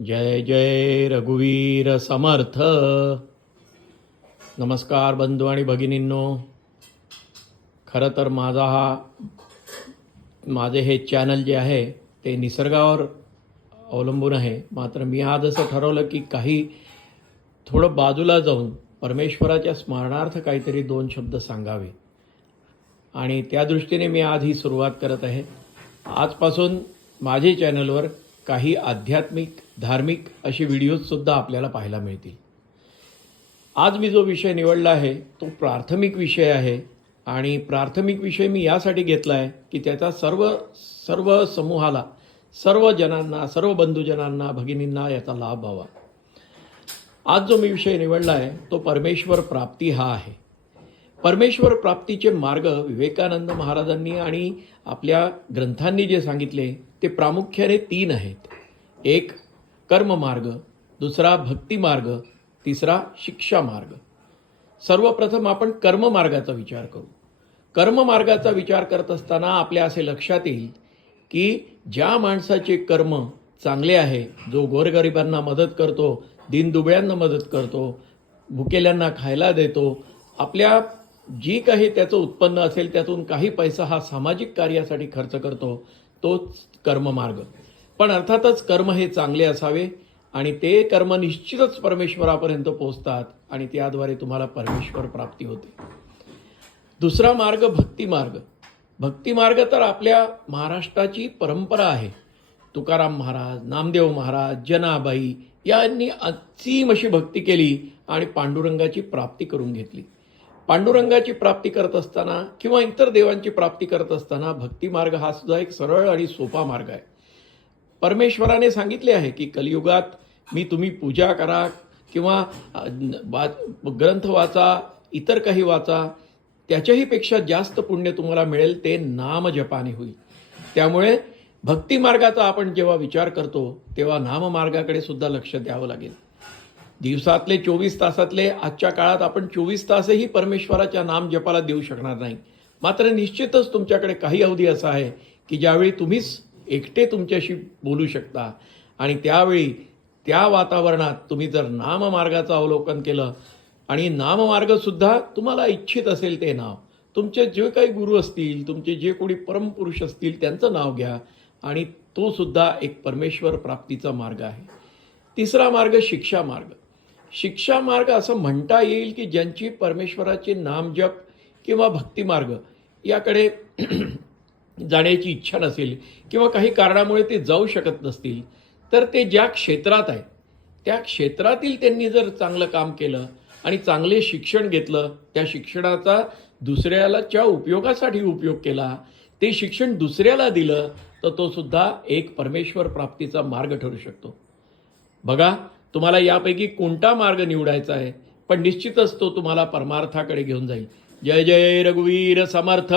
जय जय रघुवीर समर्थ. नमस्कार बंधू आणि भगिनींनो. खरं तर माझे हे चॅनल जे आहे ते निसर्गावर अवलंबून आहे. मात्र मी आज असं ठरवलं की काही थोडं बाजूला जाऊन परमेश्वराच्या स्मरणार्थ काहीतरी 2 शब्द सांगावे आणि त्या दृष्टीने मी आज ही सुरुवात करत आहे. आजपासून माझे चॅनलवर काही आध्यात्मिक धार्मिक अशी व्हिडिओजसुद्धा आपल्याला पाहायला मिळतील. आज मी जो विषय निवडला आहे तो प्राथमिक विषय आहे आणि प्राथमिक विषय मी यासाठी घेतला आहे की त्याचा सर्व समूहाला, सर्व जनांना, सर्व बंधुजनांना, भगिनींना याचा लाभ व्हावा. आज जो मी विषय निवडला आहे तो परमेश्वर प्राप्ती हा आहे. परमेश्वर प्राप्तीचे मार्ग विवेकानंद महाराजांनी आणि आपल्या ग्रंथांनी जे सांगितले ते प्रामुख्याने 3 आहेत. एक कर्ममार्ग, दुसरा भक्तिमार्ग, तिसरा शिक्षा मार्ग. सर्वप्रथम आपण कर्ममार्गाचा विचार करू. कर्ममार्गाचा विचार करत असताना आपल्या असे लक्षात येईल की ज्या माणसाचे कर्म चांगले आहे, जो गोरगरिबांना मदत करतो, दीनदुबळ्यांना मदत करतो, भुकेल्यांना खायला देतो, आपल्या जी काही त्याचं उत्पन्न असेल त्यातून काही पैसा हा सामाजिक कार्यासाठी खर्च करतो, तोच कर्ममार्ग. पण अर्थातच कर्म हे चांगले असावे आणि ते कर्म निश्चितच परमेश्वरापर्यंत पोहोचतात आणि त्याद्वारे तुम्हाला परमेश्वर प्राप्ती होते. दुसरा मार्ग भक्तिमार्ग. भक्तिमार्ग तर आपल्या महाराष्ट्राची परंपरा आहे. तुकाराम महाराज, नामदेव महाराज, जनाबाई यांनी असीम अशी भक्ती केली आणि पांडुरंगाची प्राप्ती करून घेतली. पांडुरंगाची प्राप्ती करत असताना किंवा इतर देवांची प्राप्ती करत असताना भक्तिमार्ग हा सुद्धा एक सरळ आणि सोपा मार्ग आहे. परमेश्वराने सांगितले आहे की कलियुगात तुम्ही पूजा करा किंवा ग्रंथ वाचा, इतर काही वाचा, त्याच्याही पेक्षा जास्त पुण्य तुम्हाला मिळेल ते नामजपाने होईल. त्यामुळे भक्तिमार्गाचा आपण जेव्हा विचार करतो तेव्हा नाममार्गाकडे सुद्धा लक्ष द्यावं लागेल. दिवसातले 24 तासातले आजच्या काळात आपण 24 तासही परमेश्वराच्या नाम जपाला देऊ शकणार नाही. मात्र निश्चितच तुमच्याकडे काही अवधी असा आहे की ज्यावेळी तुम्हीच एकटे तुमच्याशी बोलू शकता आणि त्यावेळी त्या वातावरणात तुम्ही जर नाममार्गाचं अवलोकन केलं आणि नाममार्गसुद्धा तुम्हाला इच्छित असेल ते नाव, तुमचे जे काही गुरु असतील, तुमचे जे कोणी परमपुरुष असतील त्यांचं नाव घ्या आणि तो सुद्धा एक परमेश्वर प्राप्तीचा मार्ग आहे. तिसरा मार्ग शिक्षा मार्ग. शिक्षा मार्ग असं म्हणता येईल की ज्यांची परमेश्वराचे नामजप किंवा भक्तिमार्ग याकडे जाण्याची इच्छा नसेल किंवा काही कारणामुळे ते जाऊ शकत नसतील, तर ते ज्या क्षेत्रात आहे त्या क्षेत्रातील त्यांनी जर चांगलं काम केलं आणि चांगले शिक्षण घेतलं, त्या शिक्षणाचा दुसऱ्याच्या उपयोगासाठी उपयोग केला, ते शिक्षण दुसऱ्याला दिलं, तर तो सुद्धा एक परमेश्वर प्राप्तीचा मार्ग ठरू शकतो. बघा, तुम्हाला यापैकी कोणता मार्ग निवडायचा आहे, पण निश्चितच तो तुम्हाला परमार्थाकडे घेऊन जाईल. जय जय रघुवीर समर्थ.